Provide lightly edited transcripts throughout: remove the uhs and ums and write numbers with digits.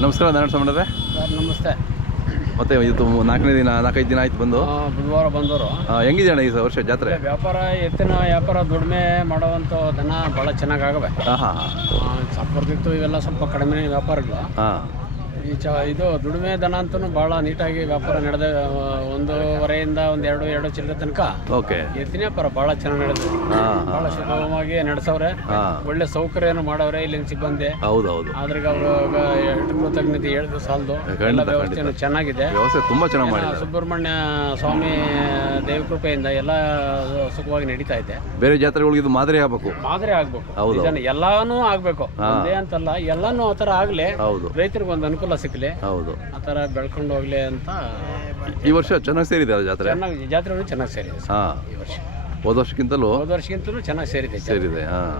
ನಮಸ್ಕಾರ ನಾರಾಯಣ ಸ್ವಾಮಿಯವರೇ. ಸರ್ ನಮಸ್ತೆ. ಮತ್ತೆ ಇವತ್ತು 4-5 ದಿನ ಆಯ್ತು ಬಂದು. ಬುಧವಾರ ಬಂದರು. ಹೆಂಗಿದೆ ಅಣ್ಣ ಈ ವರ್ಷ ಜಾತ್ರೆ? ವ್ಯಾಪಾರ ಎತ್ತಿನ ವ್ಯಾಪಾರ ದುಡಿಮೆ ಮಾಡುವಂಥ ದನ ಭಾಳ ಚೆನ್ನಾಗಾಗವೆ. ಬರ್ತಿತ್ತು, ಇವೆಲ್ಲ ಸ್ವಲ್ಪ ಕಡಿಮೆ ವ್ಯಾಪಾರಗಳು. ಇದು ದುಡಿಮೆ ದನ ಅಂತೂ ಭಾಳ ನೀಟಾಗಿ ವ್ಯಾಪಾರ ನಡೆದ 1.5 ಒಂದು 2 ಚಿಲ್ಲರೆ ತನಕ. ಓಕೆ. ಎತ್ತಿನ ವ್ಯಾಪಾರ ಭಾಳ ಚೆನ್ನಾಗಿ ನಡೆದಿದೆ. ಭಾಳ ಸುಗಮವಾಗಿ ನಡೆಸವ್ರೆ. ಒಳ್ಳೆ ಸೌಕರ್ಯನು ಮಾಡವ್ರೆ ಇಲ್ಲಿನ ಸಿಬ್ಬಂದಿ. ಹೌದೌದು. ಆದ್ರಿಗೆ ಅವರು ಕೃತಜ್ಞತೆ ಹೇಳಿದ್ರು ಸಾಲದು. ಎಲ್ಲ ವ್ಯವಸ್ಥೆನೂ ಚೆನ್ನಾಗಿದೆ. ವ್ಯವಸ್ಥೆ ತುಂಬಾ ಚೆನ್ನಾಗಿ ಮಾಡಿದ್ದಾರೆ. ಸುಬ್ರಹ್ಮಣ್ಯ ಸ್ವಾಮಿ ದೇವಕೃಪೆಯಿಂದ ಎಲ್ಲ ಸುಖವಾಗಿ ನಡೀತಾ ಇದೆ. ಬೇರೆ ಜಾತ್ರೆಗಳಿಗೆ ಇದು ಮಾದರಿ ಆಗ್ಬೇಕು. ಮಾದರಿ ಆಗ್ಬೇಕು. ಎಲ್ಲಾನು ಆಗ್ಬೇಕು. ಒಂದೇ ಅಂತಲ್ಲ, ಎಲ್ಲಾನು ಆ ಥರ ಆಗ್ಲಿ. ರೈತರಿಗೆ ಒಂದು ಅನುಕೂಲ ಸಿಕ್ಕಲಿ. ಹೌದು. ಆ ಥರ ಬೆಳ್ಕೊಂಡು ಹೋಗ್ಲಿ ಅಂತ. ಈ ವರ್ಷ ಚೆನ್ನಾಗಿ ಸೇರಿದೆ ಜಾತ್ರೆ. ಜಾತ್ರೆ ಚೆನ್ನಾಗಿ ಸೇರಿದೆ ಈ ವರ್ಷ. ಹೋದ ವರ್ಷಕ್ಕಿಂತಲೂ ಚೆನ್ನಾಗಿ ಸೇರಿದೆ.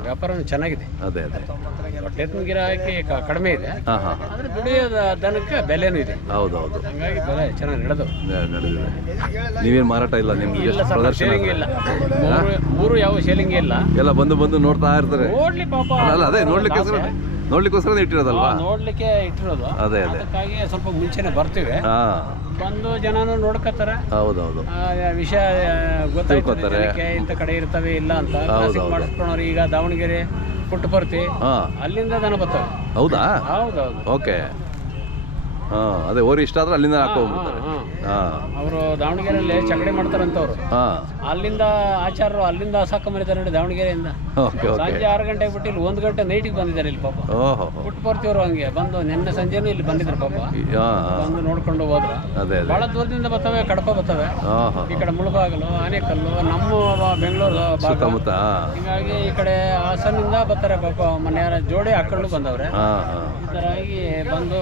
ವ್ಯಾಪಾರ ಚೆನ್ನಾಗಿದೆ. ಅದೇ ಹೊಟ್ಟೆ ಗಿರಾಕಿ ಕಡಿಮೆ ಇದೆ. ಆದ್ರೆ ದುಡಿಯೋದ ದನಕ್ಕೆ ಬೆಲೆನೂ ಇದೆ. ಹೌದೌದು. ಹಂಗಾಗಿ ಬೆಲೆ ಚೆನ್ನಾಗಿ ನಡೆದಿದೆ. ನೀವೇನು ಮಾರಾಟ ಇಲ್ಲ ನಿಮ್ಗೆ? ಶೇಲಿಂಗ್ ಇಲ್ಲ. ಮೂರು ಯಾವ ಶೇಲಿಂಗ್ ಇಲ್ಲ. ಎಲ್ಲ ಬಂದು ನೋಡ್ತಾ ಇರ್ತಾರೆ. ನೋಡ್ಲಿ ಪಾಪ. ಅಲ್ಲ ಅದೇ ನೋಡ್ಲಿಕ್ಕೋಸ್ಕರ ಇಟ್ಟಿರೋದಲ್ವಾ? ನೋಡ್ಲಿಕ್ಕೆ ಇಟ್ಟಿರೋದು. ಅದೇ ಅದಕ್ಕಾಗಿ ಸ್ವಲ್ಪ ಮುಂಚೆನೆ ಬರ್ತೀವಿ. ಬಂದು ಜನನು ನೋಡ್ಕೋತಾರೆ. ಹೌದೌದು. ವಿಷಯ ಗೊತ್ತಾಗ್ತಾರೆ, ಇಂಥ ಕಡೆ ಇರ್ತವೆ ಇಲ್ಲ ಅಂತ. ಮಾಡಿಸ್ಕೊಂಡ್ರು. ಈಗ ದಾವಣಗೆರೆ ಪುಟ್ಟಪರ್ತಿ ಅಲ್ಲಿಂದ ದನ ಬರ್ತವೆ. ಹೌದಾ? ಹೌದೌದು. ಓಕೆ. ಅದೇ ಓರಿ ಇಷ್ಟ ಆದ್ರೆ ಅಲ್ಲಿಂದ ಹಾಕೋಗ್ಬಿಡ್ತಾರೆ. ಅವರು ದಾವಣಗೆರೆಯಲ್ಲಿ ಚಕಡಿ ಮಾಡ್ತಾರಂತವ್ರು. ಅಲ್ಲಿಂದ ಆಚಾರ್ಯರು ಅಲ್ಲಿಂದ ಸಾಕೊಂಬರಿತಾರೆ ನೋಡಿ, ದಾವಣಗೆರೆಯಿಂದ. ಸಂಜೆ 6 ಗಂಟೆಗೆ ಬಿಟ್ಟು ಇಲ್ಲಿ 1 ಗಂಟೆ ನೈಟಿಗೆ ಬಂದಿದ್ದಾರೆ ಇಲ್ಲಿ ಪಾಪ. ಪುಟ್ಟಪರ್ತಿಯವರು ಹಂಗೆ ಬಂದು ನಿನ್ನೆ ಸಂಜೆನೂ ಇಲ್ಲಿ ಬಂದಿದ್ರು ಪಾಪ. ಬಂದು ನೋಡ್ಕೊಂಡು ಹೋದ್ರು. ಬಹಳ ದೂರದಿಂದ ಬರ್ತವೆ. ಕಡಪ ಬರ್ತವೆ, ಈ ಕಡೆ ಮುಳಬಾಗಲು, ಆನೇಕಲ್ಲು, ನಮ್ಮ ಬೆಂಗಳೂರು ಸುತ್ತಮುತ್ತ. ಹೀಗಾಗಿ ಈ ಕಡೆ ಹಾಸನಿಂದ ಬರ್ತಾರೆ ಪಾಪ. ಮನೆಯವರ ಜೋಡಿ ಹಾಕೊಂಡು ಬಂದವ್ರೆ. ಈ ತರ ಆಗಿ ಬಂದು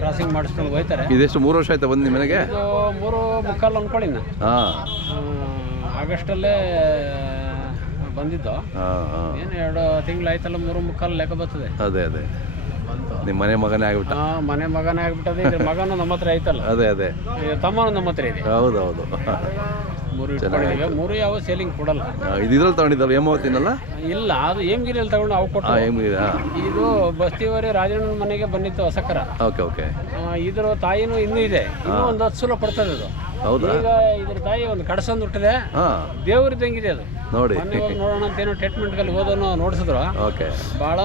ಕ್ರಾಸಿಂಗ್ ಮಾಡಿಸ್ಕೊಂಡು ಹೋಯ್ತಾರೆ. ಇದೆಷ್ಟು 3 ವರ್ಷ ಆಯ್ತಾ ಬಂದು ನಿಮ್ಮ ಮನೆಗೆ? 3.25 ಅನ್ಕೊಳ್ಳಿ. ಆಗಸ್ಟಲ್ಲೇ ಬಂದಿದ್ದು. ಏನು 2 ತಿಂಗಳಾಯ್ತಲ್ಲ, 3.25 ಲೆಕ್ಕ ಬರ್ತದೆ. ಅದೇ ನಿಮ್ಮ ಮನೆ ಮಗನೇ ಆಗ್ಬಿಟ್ಟ. ಮನೆ ಮಗನೇ ಆಗ್ಬಿಟ್ಟದೆ. ಇದ್ರ ಮಗನೂ ನಮ್ಮ ಹತ್ರ ಐತಲ್ಲ. ಅದೇ ತಮ್ಮನೂ ನಮ್ಮ ಹತ್ರ ಇದೆ. ಹೌದೌದು. 3 ಯಾವ ಸೇಲಿಂಗ್ ಕೊಡಲ್ಲ. ಇದ್ರಲ್ಲಿ ತಗೊಂಡಿದ್ದಲ್ಲ ಹೇಮಾವತಿನಲ್ಲ? ಇಲ್ಲ, ಅದು ಹೇಮಗಿರಿಯಲ್ಲಿ ತಗೊಂಡು ಅವು ಕೊಟ್ಟು. ಇದು ಬಸ್ತಿವರಿ ರಾಜಣ್ಣನ ಮನೆಗೆ ಬಂದಿತ್ತು ಹೊಸಕರ. ಓಕೆ. ಇದ್ರ ತಾಯಿನೂ ಇನ್ನೂ ಇದೆ. ಇನ್ನೂ ಒಂದು 10 ಸಲ ಪಡ್ತದೆ ಅದು. ಈಗ ಇದ್ರ ತಾಯಿ ಒಂದು ಕಡಸಂದು ಹುಟ್ಟಿದೆ. ದೇವ್ರದಂಗಿದೆ ಅದು. ನೋಡಿ ನೋಡೋಣ ಅಂತ ಏನೋ ಟ್ರೀಟ್ಮೆಂಟ್ಗಲ್ಲಿ ಹೋದನು ನೋಡಿಸಿದ್ರು. ಭಾಳ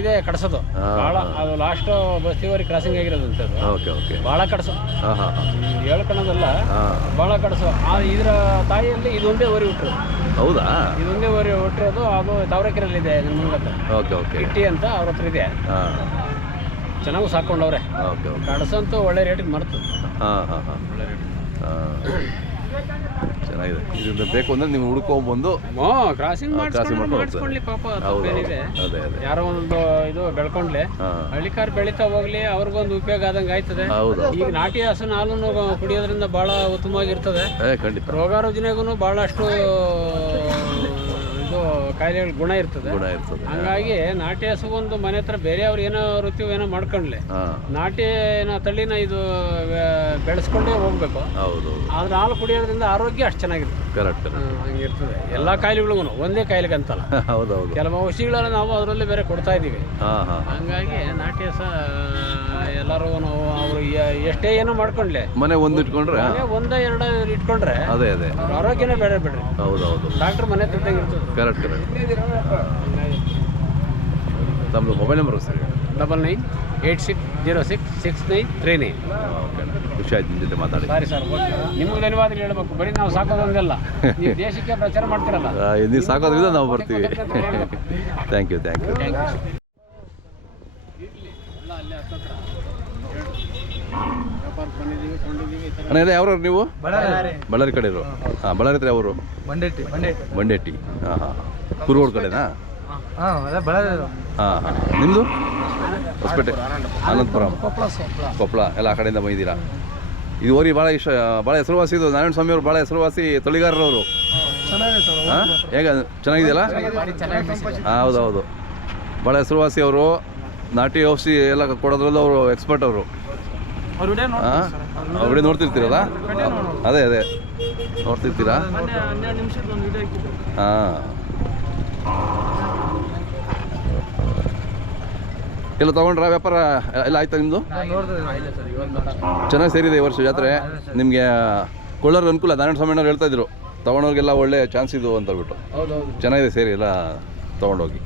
ಇದೆ ಕಡಸೋದು. ಭಾಳ ಅದು ಲಾಸ್ಟ್ ಬಸ್ತಿವರಿ ಕ್ರಾಸಿಂಗ್ ಆಗಿರೋದು ಅಂತದ್ದು. ಭಾಳ ಕಡಸು ಹೇಳ್ಕೊಳ್ಳೋದಲ್ಲ, ಭಾಳ ಕಡಸು. ಇದ್ರ ತಾಯಿಯಲ್ಲಿ ಇದೊಂದೇ ಓರಿ ಹುಟ್ಟಿರೋದು. ಹೌದಾ? ಇದೊಂದೇ ಓರಿ ಹುಟ್ಟಿರೋದು. ಅದು ತಾವರೆಕೆರೆಯಲ್ಲಿ ಇದೆ. ನನ್ನ ಮುಂಗತ್ತ ಇಟ್ಟಿ ಅಂತ ಅವ್ರ ಹತ್ರ ಇದೆ. ಚೆನ್ನಾಗೂ ಸಾಕೊಂಡವ್ರೆ. ಕಡಸಂತೂ ಒಳ್ಳೆ ರೇಟಿಗೆ ಮರ್ತದೆ. ಒಳ್ಳೆ ರೇಟ್ ಚೆನ್ನಾಗಿದೆ. ಇದರಿಂದ ಬೇಕು ಅಂದ್ರೆ ನೀವು ಹುಡ್ಕೊಂಡ್ಬಂದು ಕ್ರಾಸಿಂಗ್ ಮಾಡಿಸ್ಕೊಳ್ಳಿ ಪಾಪ. ಏನಿದೆ, ಯಾರೋ ಒಂದು ಇದು ಬೆಳ್ಕೊಂಡ್ಲಿ ಹಳ್ಳಿಕಾರ್ ಬೆಳೀತಾ ಹೋಗ್ಲಿ, ಅವ್ರಿಗೊಂದು ಉಪಯೋಗ ಆದಂಗೆ ಆಯ್ತದೆ. ಈಗ ನಾಟಿ ಹಸುನ ಹಾಲನ್ನು ಕುಡಿಯೋದ್ರಿಂದ ಬಹಳ ಉತ್ತಮವಾಗಿರ್ತದೆ. ರೋಗ ರುಜಿನೆಗೂ ಬಹಳಷ್ಟು ಕಾಯಿಲೆಗಳ ಗುಣ ಇರ್ತದೆ. ಹಂಗಾಗಿ ನಾಟಿ ಹಸು ಒಂದು ಮನೆ ಹತ್ರ ಬೇರೆ ಅವ್ರು ಏನೋ ವೃತ್ತಿ ಏನೋ ಮಾಡ್ಕೊಂಡ್ಲಿ, ನಾಟಿ ತಳಿನ ಇದು ಬೆಳೆಸ್ಕೊಂಡೇ ಹೋಗ್ಬೇಕು. ಆದ್ರೆ ಹಾಲು ಕುಡಿಯೋದ್ರಿಂದ ಆರೋಗ್ಯ ಅಷ್ಟು ಚೆನ್ನಾಗಿರ್ತದೆ. ಹಂಗಿರ್ತದೆ. ಎಲ್ಲಾ ಕಾಯಿಲೆಗಳಿಗೂ ಒಂದೇ ಕಾಯಿಲೆಗೆ ಅಂತಲ್ಲ, ಕೆಲವು ಔಷಧಿಗಳನ್ನ ನಾವು ಅದರಲ್ಲಿ ಬೇರೆ ಕೊಡ್ತಾ ಇದೀವಿ. ಹಂಗಾಗಿ ನಾಟಿ ಹಸ ಎಲ್ಲರೂ ಅವ್ರು ಎಷ್ಟೇ ಏನೋ ಮಾಡ್ಕೊಂಡ್ಲಿ, ಮನೆ ಒಂದು ಇಟ್ಕೊಂಡ್ರೆ, 1-2 ಇಟ್ಕೊಂಡ್ರೆ ಆರೋಗ್ಯನೇ ಬೇಡ ಬಿಡ್ರಿ. ಡಾಕ್ಟರ್ ಮನೆ ತಿಂದಂಗೆ ಇರ್ತದೆ. ಕರೆಕ್ಟ್. ತಮ್ಮದು ಮೊಬೈಲ್ ನಂಬರ್ ಸರ್? 9986066939. ಖುಷಿ ಆಯ್ತು ನಿಮ್ಮ ಜೊತೆ ಮಾತಾಡಿ. ಸರಿ ಸರ್, ನಿಮ್ಗೆ ಧನ್ಯವಾದ ಹೇಳ್ಬೇಕು. ಬರೀ ನಾವು ಸಾಕೋದೊಂದಲ್ಲ, ನೀವು ದೇಶಕ್ಕೆ ಪ್ರಚಾರ ಮಾಡ್ತಿರಲ್ಲ. ನೀವು ಸಾಕೋದ್ರಿಂದ ನಾವು ಬರ್ತೀವಿ. Thank you. ಅಣ್ಣ ಯಾವ್ರವ್ರು ನೀವು? ಬಳ್ಳಾರಿ ಕಡೆ ಇರೋ? ಬಳ್ಳಾರಿ ಹತ್ರ ಯಾವರು? ಬಂಡೆಟ್ಟಿ. ಕುರುಗೋಡು ಕಡೆನಾ? ನಿಮ್ಮದು ಹೊಸಪೇಟೆ, ಅನಂತಪುರಂ, ಕೊಪ್ಪಳ ಎಲ್ಲ ಆ ಕಡೆಯಿಂದ ಬಂದಿದ್ದೀರಾ? ಇದು ಓರಿ ಭಾಳ ಭಾಳ ಹೆಸರುವಾಸಿ. ಇದು ನಾರಾಯಣ ಸ್ವಾಮಿ ಅವರು ಭಾಳ ಹೆಸರುವಾಸಿ ತೊಳಿಗಾರರವರು. ಹೇಗೆ ಚೆನ್ನಾಗಿದೆಯಲ್ಲ? ಹೌದೌದು, ಭಾಳ ಹೆಸರುವಾಸಿ ಅವರು. ನಾಟಿ ಔಷಧಿ ಎಲ್ಲ ಕೊಡೋದ್ರಲ್ಲೂ ಅವರು ಎಕ್ಸ್ಪರ್ಟ್ ಅವರು. ವಿಡಿಯೋ ನೋಡ್ತಿರ್ತೀರಲ್ಲ? ಅದೇ ನೋಡ್ತಿರ್ತೀರಾ? ಎಲ್ಲ ತೊಗೊಂಡ್ರಾ ವ್ಯಾಪಾರ ಎಲ್ಲ ಆಯ್ತಾ ನಿಮ್ಮದು? ಚೆನ್ನಾಗಿ ಸೇರಿದೆ ಈ ವರ್ಷ ಜಾತ್ರೆ. ನಿಮಗೆ ಕೊಳ್ಳೋರ್ಗೆ ಅನುಕೂಲ. ನಾರಾಯಣ ಸ್ವಾಮಿಯವ್ರು ಹೇಳ್ತಾಯಿದ್ರು ತೊಗೊಂಡವ್ರಿಗೆಲ್ಲ ಒಳ್ಳೆ ಚಾನ್ಸ್ ಇದು ಅಂತ ಹೇಳ್ಬಿಟ್ಟು. ಚೆನ್ನಾಗಿದೆ ಸೇರಿ ಎಲ್ಲ ತೊಗೊಂಡೋಗಿ.